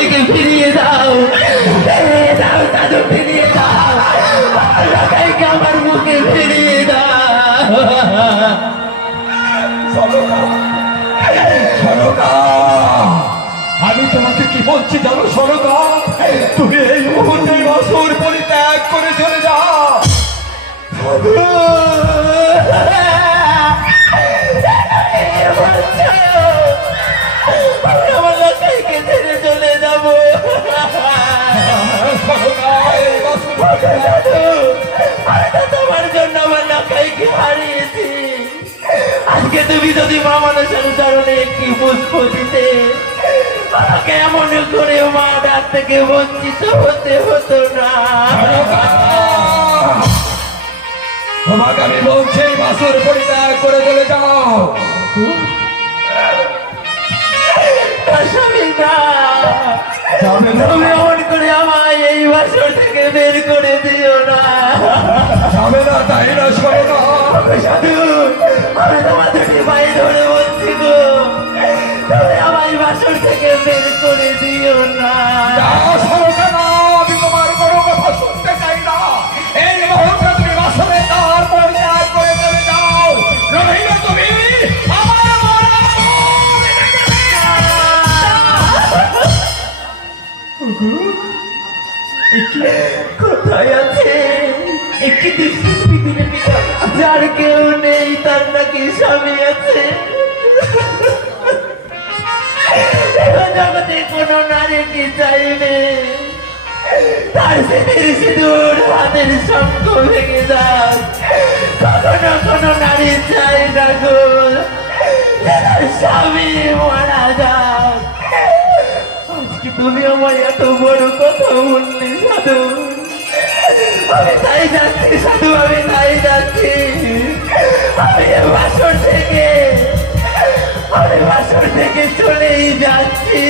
লখাইকে ফিরিয়ে দাও, ফিরিয়ে দাও সাধু, ফিরিয়ে দাও আমার লখাইকে, আমার মুখে ফিরিয়ে দাও। আমি তোমাকে কি বলছি জানো সরকা, তুমি এই মুহূর্তে বাসর পরিত্যাগ করে চলে যাও। আমার লখাইকে ছেড়ে চলে যাবো। আমি তো তোমার জন্য আমার লখাইকে হারিয়েছি। আজকে তুমি যদি মা মানুষের চরণে একটি পুষ্প দিতে, আমাকে এমন করে মা ডাক থেকে বঞ্চিত হতে হতো না। তোমাকে আমি বলছি বাসর পরিত্যাগ করে চলে যাও। স্বামী না, যাবে না, তুমি এমন করে আমায় এই বাসর থেকে বের করে দিও না। যাবে না তাই না সরকা? সাধু, আমি তোমার দুটি পায়ে ধরে বলছি গো, তুমি আমায় বাসর থেকে বের করে দিও না। না সরকা না, আমি তোমার কোনো কথা শুনতে চাই না। এই মুহূর্তে তুমি বাসরের দ্বার পরিত্যাগ করে চলে যাও, নইলে তুমি আমার মরা কোথায় আছে একটি দৃষ্টি পৃথিবীর পিতা, যার কেউ নেই, তার নাকি স্বামী আছে? জগতে কোনো নারী কি চাইবে তার স্মৃতির সিঁদুর হাতের শঙ্খ ভেঙে যাক? কখনো কোনো নারী চাই না গো তার স্বামী মারা যাক। আজকে তুমি আমার এত বড় কথা বললে সাধু, আমি তাই যাচ্ছি সাধু, আমি তাই যাচ্ছি। আমি বাসর থেকে চলেই যাচ্ছি।